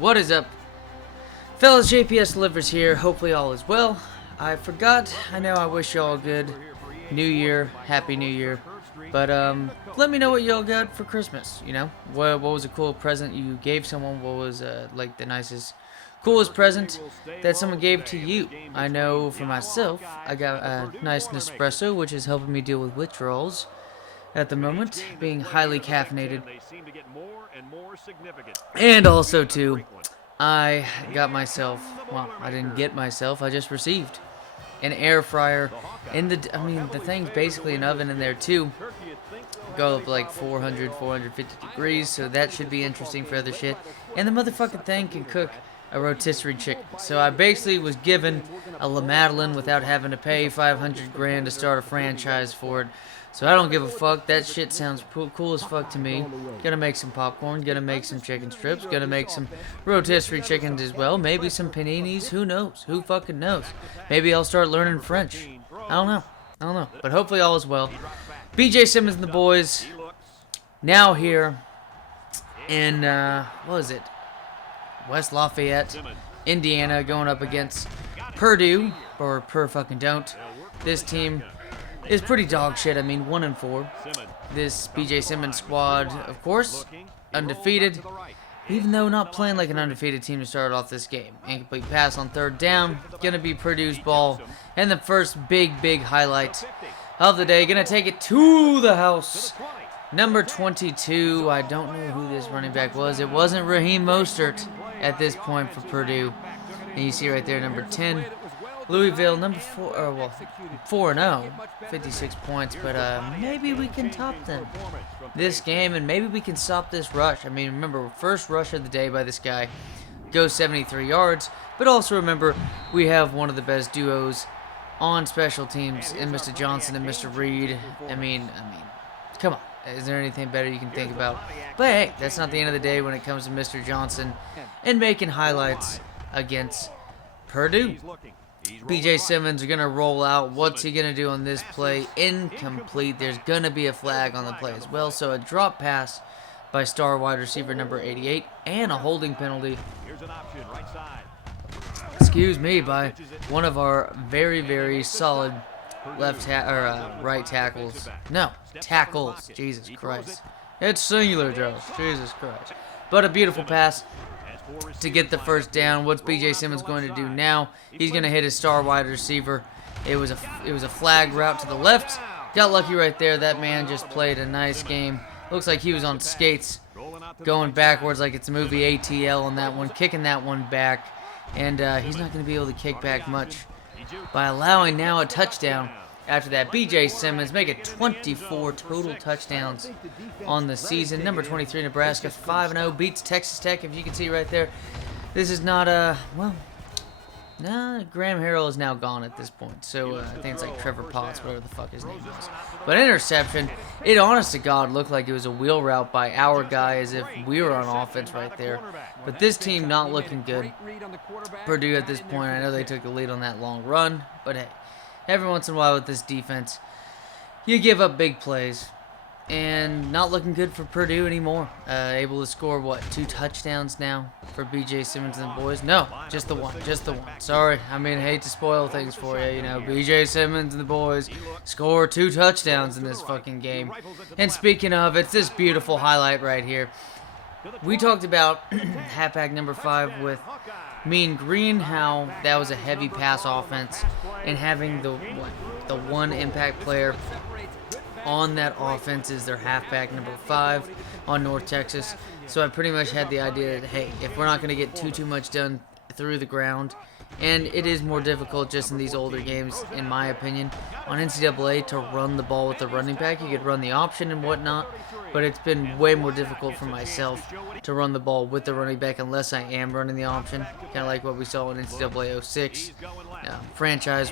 What is up? Fellas, JPS delivers here. Hopefully all is well. I forgot. I know I wish y'all a good New Year. Happy New Year. But let me know what y'all got for Christmas, you know? What was a cool present you gave someone? What was like the nicest, coolest present that someone gave to you? I know for myself, I got a nice Nespresso, which is helping me deal with withdrawals at the moment, being highly caffeinated. And also, too, I got myself, well, I didn't get myself, I just received an air fryer. The thing's basically an oven in there, too. Go up like 400, 450 degrees, so that should be interesting for other shit. And the motherfucking thing can cook a rotisserie chicken. So I basically was given a La Madeleine without having to pay 500 grand to start a franchise for it. So I don't give a fuck. That shit sounds cool as fuck to me. Gonna make some popcorn, gonna make some chicken strips, gonna make some rotisserie chickens as well. Maybe some paninis, who knows? Who fucking knows? Maybe I'll start learning French. I don't know. But hopefully all is well. BJ Simmons and the boys now here in, what is it? West Lafayette, Indiana, going up against Purdue, or fucking don't. This team is pretty dog shit. 1-4. This BJ Simmons squad, of course, undefeated, even though not playing like an undefeated team to start off this game. Incomplete pass on third down, gonna be Purdue's ball, and the first big highlight of the day, gonna take it to the house. Number 22, I don't know who this running back was. It wasn't Raheem Mostert at this point for Purdue. And you see right there, number 10, Louisville, number 4-0, 56 points. But maybe we can top them this game, and maybe we can stop this rush. Remember, first rush of the day by this guy, goes 73 yards. But also remember, we have one of the best duos on special teams in Mr. Johnson and Mr. Reed. Come on. Is there anything better you can think about? But hey, that's not the end of the day when it comes to Mr. Johnson and making highlights against Purdue. BJ Simmons are going to roll out. What's he going to do on this play? Incomplete. There's going to be a flag on the play as well. So a drop pass by star wide receiver number 88 and a holding penalty. Excuse me, by one of our very solid right tackles. No, tackles. Jesus Christ. It's singular, Joe. Jesus Christ. But a beautiful pass to get the first down. What's BJ Simmons going to do now? He's going to hit his star wide receiver. It was a flag route to the left. Got lucky right there. That man just played a nice game. Looks like he was on skates, going backwards like it's a movie ATL on that one, kicking that one back. And he's not going to be able to kick back much by allowing now a touchdown after that. BJ Simmons make it 24 total touchdowns on the season. Number 23, Nebraska, 5-0, beats Texas Tech, if you can see right there. This is not Graham Harrell is now gone at this point. So I think it's like Trevor Potts, whatever the fuck his name was. But interception, it honest to God looked like it was a wheel route by our guy, as if we were on offense right there. But this team not looking good. Purdue at this point, I know they took the lead on that long run, but hey, every once in a while with this defense, you give up big plays. And not looking good for Purdue anymore. Able to score, 2 touchdowns now for BJ Simmons and the boys? No, just the one. Sorry, hate to spoil things for you. BJ Simmons and the boys score 2 touchdowns in this fucking game. And speaking of, it's this beautiful highlight right here. We talked about halfback number 5 with Mean Green, how that was a heavy pass offense, and having the one impact player on that offense is their halfback number 5 on North Texas. So I pretty much had the idea that, hey, if we're not going to get too much done through the ground, and it is more difficult just in these older games, in my opinion, on NCAA to run the ball with the running back. You could run the option and whatnot, but it's been way more difficult for myself to run the ball with the running back unless I am running the option, kind of like what we saw in NCAA 06 franchise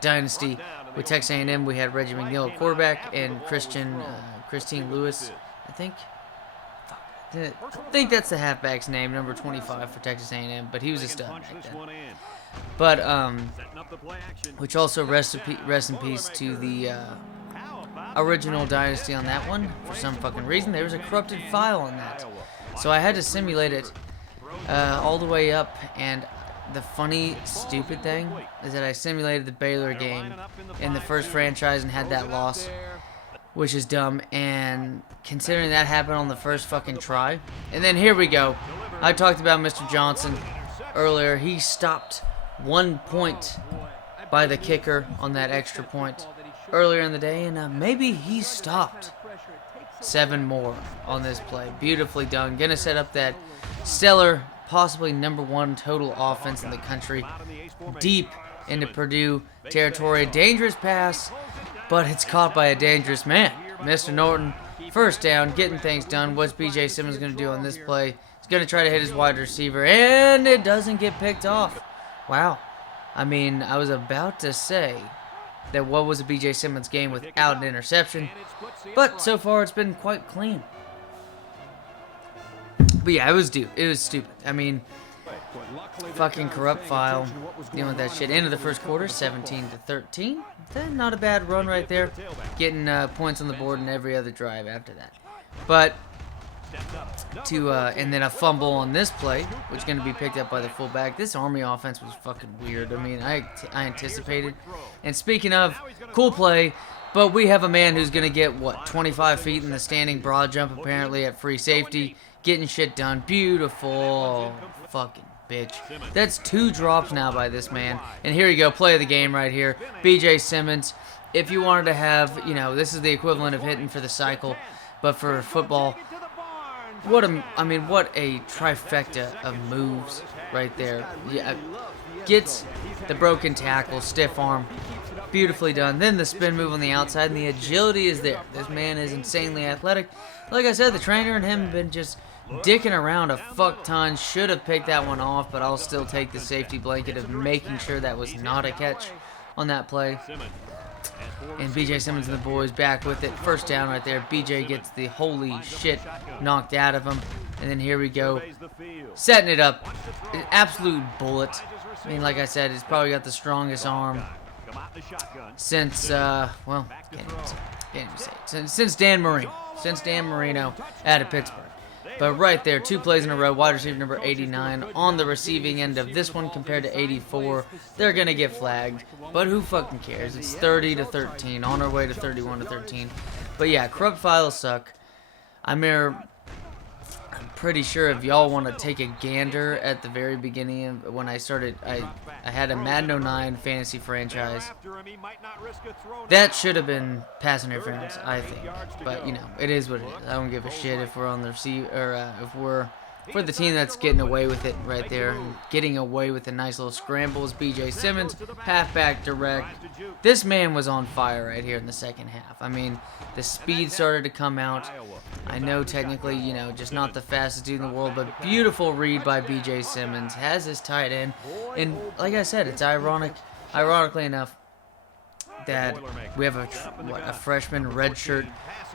Dynasty. With Texas A&M, we had Reggie McNeil at quarterback and Christine Lewis, I think. I think that's the halfback's name, number 25 for Texas A&M, but he was a stud back then. But, which also rest in peace to the original Dynasty on that one. For some fucking reason, there was a corrupted file on that. So I had to simulate it all the way up. And the funny, stupid thing is that I simulated the Baylor game in the first franchise and had that loss, which is dumb. And considering that happened on the first fucking try. And then here we go. I talked about Mr. Johnson earlier. He stopped 1 point by the kicker on that extra point earlier in the day, and maybe he stopped 7 more on this play. Beautifully done. Gonna set up that stellar, possibly #1 total offense in the country, deep into Purdue territory. Dangerous pass, but it's caught by a dangerous man, Mr. Norton. First down, getting things done. What's BJ Simmons gonna do on this play? He's gonna try to hit his wide receiver, and it doesn't get picked off. Wow. I mean, I was about to say that what was a BJ Simmons game without an interception, but so far it's been quite clean. But yeah, it was stupid. I mean, fucking corrupt file dealing with that shit. End of the first quarter, 17-13. Not a bad run right there. Getting points on the board in every other drive after that. But and then a fumble on this play, which is going to be picked up by the fullback. This Army offense was fucking weird. I mean, I anticipated. And speaking of, cool play, but we have a man who's going to get, 25 feet in the standing broad jump apparently at free safety. Getting shit done. Beautiful fucking bitch. That's 2 drops now by this man. And here you go, play of the game right here. BJ Simmons. If you wanted to have, this is the equivalent of hitting for the cycle, but for football. What a trifecta of moves right there. Yeah, gets the broken tackle, stiff arm, beautifully done. Then the spin move on the outside, and the agility is there. This man is insanely athletic. Like I said, the trainer and him have been just dicking around a fuck ton. Should have picked that one off, but I'll still take the safety blanket of making sure that was not a catch on that play. And BJ Simmons and the boys back with it. First down right there. BJ gets the holy shit knocked out of him. And then here we go. Setting it up. An absolute bullet. I mean, like I said, he's probably got the strongest arm since, can't even say it. Since Dan Marino. Since Dan Marino out of Pittsburgh. But right there, 2 plays in a row, wide receiver number 89 on the receiving end of this one compared to 84. They're going to get flagged, but who fucking cares? It's 30-13, on our way to 31-13. But yeah, corrupt files suck. I'm pretty sure if y'all want to take a gander at the very beginning of when I started, I had a Madden 09 fantasy franchise. That should have been pass interference, I think. But it is what it is. I don't give a shit if we're on the receive or if we're for the team that's getting away with it right there. And getting away with a nice little scramble is BJ Simmons, halfback direct. This man was on fire right here in the second half. I mean, the speed started to come out. I know technically, just not the fastest dude in the world, but beautiful read by BJ Simmons. Has his tight end. And like I said, it's ironically enough, that we have a freshman redshirt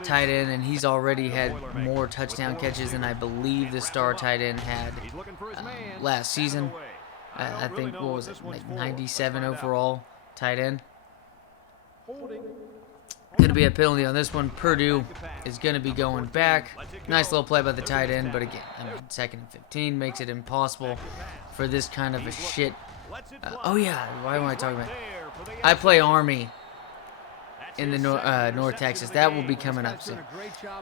tight end, and he's already had more touchdown catches than I believe the star tight end had last season. I think, what was it, like 97 overall tight end. Going to be a penalty on this one. Purdue is going to be going back. Nice little play by the tight end, but again, 2nd and 15 makes it impossible for this kind of a shit. Oh yeah, why am I talking about it? I play Army in the North Texas. That will be coming up soon.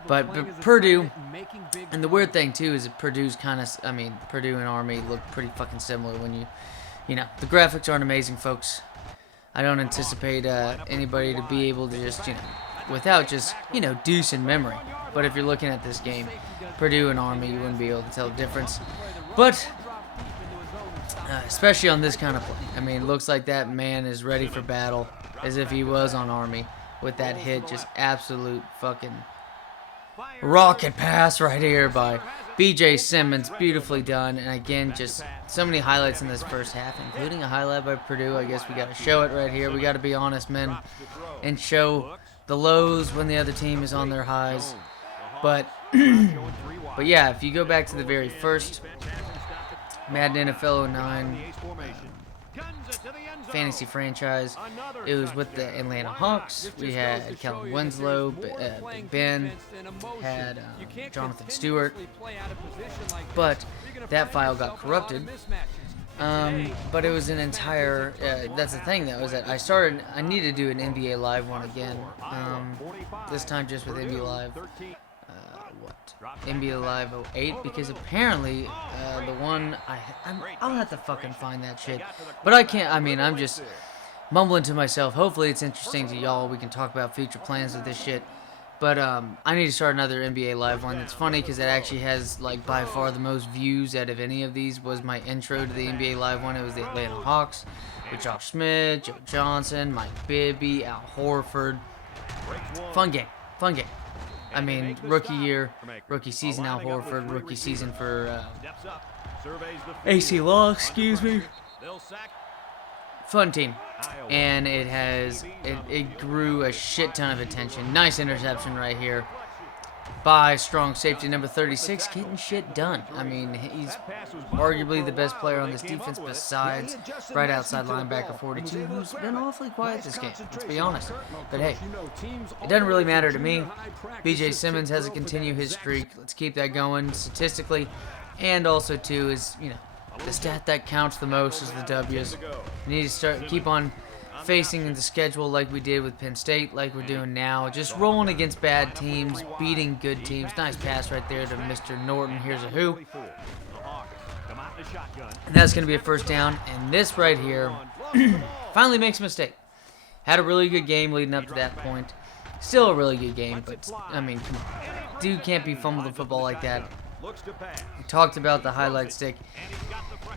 But Purdue, and the weird thing too is that Purdue's Purdue and Army look pretty fucking similar when the graphics aren't amazing, folks. I don't anticipate anybody to be able to just, without just, deuce in memory. But if you're looking at this game, Purdue and Army, you wouldn't be able to tell the difference. But especially on this kind of play. I mean, it looks like that man is ready for battle, as if he was on Army with that hit. Just absolute fucking rocket pass right here by BJ Simmons. Beautifully done. And again, just so many highlights in this first half, including a highlight by Purdue. I guess we got to show it right here. We got to be honest, men, and show the lows when the other team is on their highs. But yeah, if you go back to the very first Madden NFL 09 fantasy franchise. It was with the Atlanta Hawks. We had Kellen Winslow, Big Ben, had Jonathan Stewart, but that file got corrupted. But it was an entire, that's the thing though, is that I need to do an NBA Live one again, this time just with NBA Live, NBA Live 08, because apparently, the one, I'll have to fucking find that shit, but I can't, I'm just mumbling to myself. Hopefully it's interesting to y'all. We can talk about future plans with this shit. But I need to start another NBA Live one. It's funny because it actually has, like, by far the most views out of any of these was my intro to the NBA Live one. It was the Atlanta Hawks with Josh Smith, Joe Johnson, Mike Bibby, Al Horford. Fun game. Fun game. Rookie year, rookie season Al Horford, rookie season for AC Law, excuse me. Fun team. And it grew a shit ton of attention. Nice interception right here by strong safety number 36, getting shit done. He's arguably the best player on this defense besides right outside linebacker 42, who's been awfully quiet this game, let's be honest. But hey, it doesn't really matter to me. BJ Simmons has to continue his streak. Let's keep that going statistically. And also, too, is, the stat that counts the most is the W's. We need to keep on facing the schedule like we did with Penn State, like we're doing now. Just rolling against bad teams, beating good teams. Nice pass right there to Mr. Norton. Here's a who. And that's going to be a first down. And this right here finally makes a mistake. Had a really good game leading up to that point. Still a really good game, but, come on. Dude can't be fumbling the football like that. We talked about the highlight stick,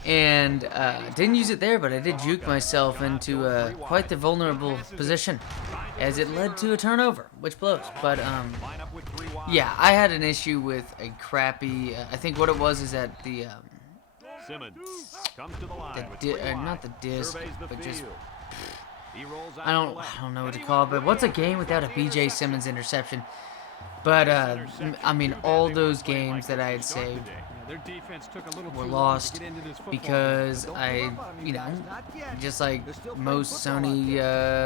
and didn't use it there, but I did juke myself into quite the vulnerable position, as it led to a turnover, which blows. But yeah, I had an issue with a crappy. I think what it was is that the not the disc, but just I don't know what to call it. But what's a game without a BJ Simmons interception? But, all those games that I had saved were lost because just like most Sony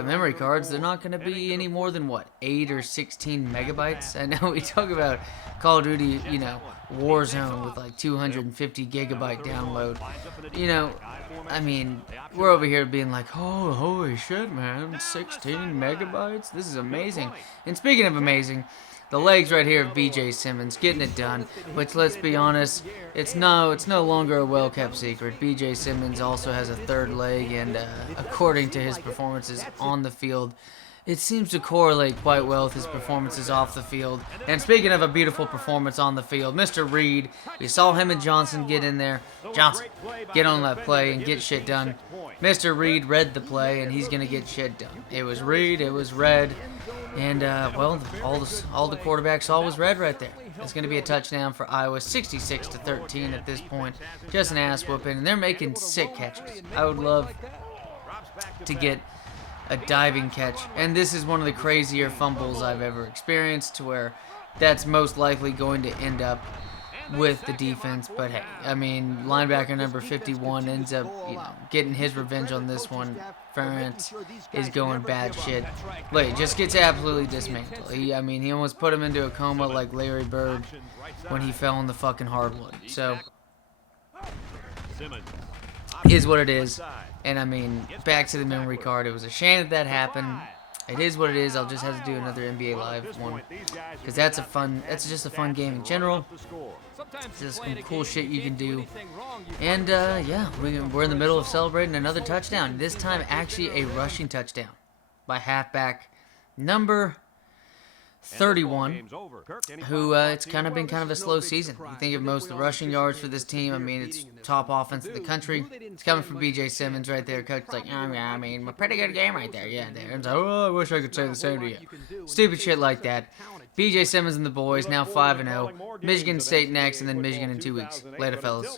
memory cards, they're not going to be any more than, 8 or 16 megabytes? I know we talk about Call of Duty, Warzone with like 250 gigabyte download. We're over here being like, oh, holy shit, man, 16 megabytes? This is amazing. And speaking of amazing, the legs right here of BJ Simmons getting it done, which, let's be honest, it's no longer a well-kept secret. BJ Simmons also has a third leg, and according to his performances on the field, it seems to correlate quite well with his performances off the field. And speaking of a beautiful performance on the field, Mr. Reed, we saw him and Johnson get in there. Johnson, get on that play and get shit done. Mr. Reed read the play, and he's going to get shit done. It was Reed, it was red, and, all the quarterback saw was red right there. It's going to be a touchdown for Iowa, 66-13 at this point. Just an ass whooping, and they're making sick catches. I would love to get a diving catch, and this is one of the crazier fumbles I've ever experienced, to where that's most likely going to end up with the defense. But hey, linebacker number 51 ends up, getting his revenge on this one. Ferentz is going bad shit. Look, just gets absolutely dismantled. He almost put him into a coma like Larry Bird when he fell in the fucking hardwood. So, is what it is. And back to the memory card. It was a shame that happened. It is what it is. I'll just have to do another NBA Live one, because that's just a fun game in general. Just some cool shit you can do. And yeah, we're in the middle of celebrating another touchdown. This time actually a rushing touchdown by halfback number 31, who it's kind of been a slow season. You think of most of the rushing yards for this team. It's top offense in the country. It's coming from BJ Simmons right there. Coach's like, a pretty good game right there. Yeah, there. And it's like, oh, I wish I could say the same to you. Stupid shit like that. BJ Simmons and the boys now 5-0. Michigan State next, and then Michigan in 2 weeks. Later, fellas.